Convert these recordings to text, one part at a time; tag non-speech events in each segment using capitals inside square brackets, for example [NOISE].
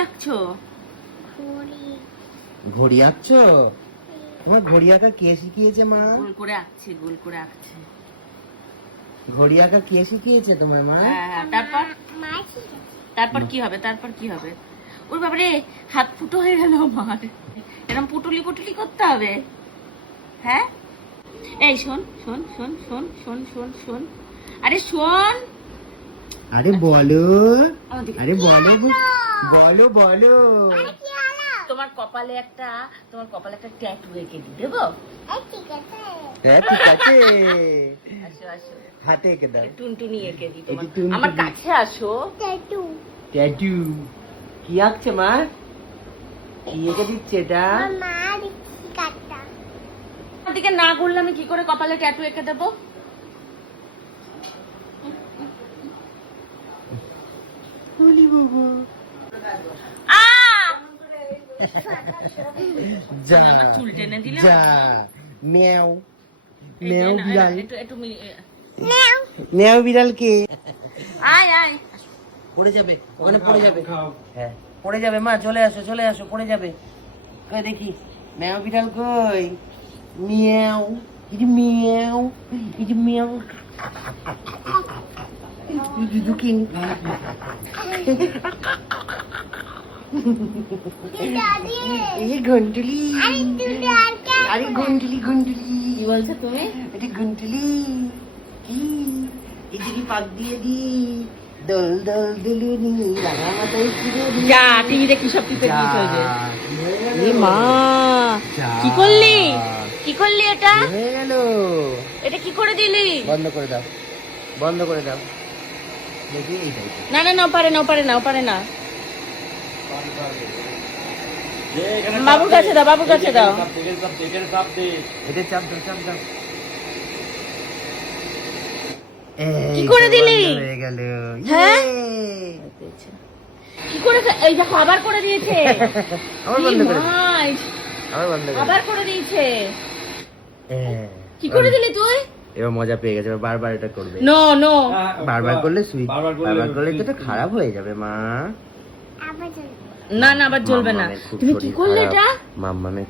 আঁকছো ঘড়ি। আঁকছো তোমার ঘড়ি আঁকা কে শিখিয়েছে মা? গোল করে আঁকছে গোল করে আঁকছে। ঘড়ি আঁকা কে শিখিয়েছে তোমার মা? হ্যাঁ হ্যাঁ তারপর? তারপর কি হবে তারপর কি হবে? ওর বাবারে হাত ফুটো হয়ে গেল আমার। এরকম পুটুলি পুটুলি করতে হবে। হ্যাঁ? এই শোন শোন শোন শোন শোন শোন শোন। আরে শোন! আরে বলো আরে বলো বলো বলো। তোমার কপালে একটা তোমার কপালে একটা ট্যাটু এঁকে দি দেবো? হ্যাঁ ঠিক আছে। আসো আসো। হাতে এঁকে দাও। টুনটুনি এঁকে দি তোমার। আমার কাছে আসো। ট্যাটু ট্যাটু কি আঁকছে মা? কি এঁকে দিচ্ছে এটা? মা দিকে না করলে আমি কি করে কপালে ট্যাটু এঁকে দেবো! যা চুল টেনে দিলে যা। মেও মেও বিড়াল। একটু একটু মি- মেও বিড়াল কে? আয় আয়। পড়ে যাবে ওখানে পড়ে যাবে। হ্যাঁ পড়ে যাবে মা চলে আসো চলে আসো পড়ে যাবে। কই দেখি। মেও বিড়াল কই? মিয়াও যে মিয়াও এই মিয়াও। দাদি এই ঘন্টুলি আরে কে আরে ঘন্টুলি ঘন্টুলি কি বলছো তুমি? এটা ঘন্টুলি কি? এই পাক দিয়ে দি? দল দল দিলুনি রাঙা মাথায় চিরুনি যা সব হয়ে এ মা কি করলি? কি করলি এটা? কি এটা কি করে দিলি? বন্ধ করে দাও। বন্ধ করে দাও। না না না পারে না পারে না পারে না। বাবুর কাছে দাও বাবুর কাছে দাও। কি করে দিলি? বন্ধ হয়ে? ইয়ে! কি করে এই দেখো আবার করে দিয়েছে। [LAUGHS] আবার করে দিয়েছে। কি করে দিলি তুই? এবার মজা পেয়ে গেছে এবার বারবার এটা করবে। নো নো বারবার করলে সুইচ বারবার করলে তো এটা খারাপ হয়ে যাবে মা। না না আবার চলবে না। খুব তুমি কি শরীর করলে খারাপ। এটা?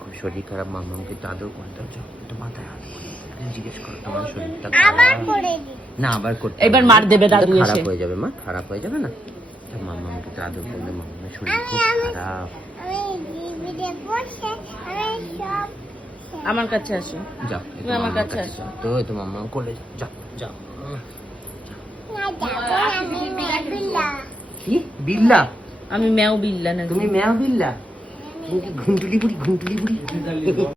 খুব শরীর খারাপ মাম্মামকে আদর করতে হচ্ছে একটু মাথায় হাত জিজ্ঞেস করো তোমার শরীরটা আবার খারাপ? করে দি। না আবার করতে এবার মার দেবে দাদু খারাপ হয়ে যাবে মা খারাপ হয়ে যাবে না? তো মাম্মামকে আদর করলে মাম্মামের শরীর খুব খারাপ আমি জিবি দেখব সে আমি সব আমার কাছে আসো। যাও তুমি আমার কাছে আসো। তো এই তো মাম্মাম কোলে যাও যাও না যাব আমি কি? বিল্লা? আমি ম্যাও বিল্লা না। তুমি ম্যাও বিল্লা? ঘুমটুলি বুড়ি ঘুমটুলি বুড়ি।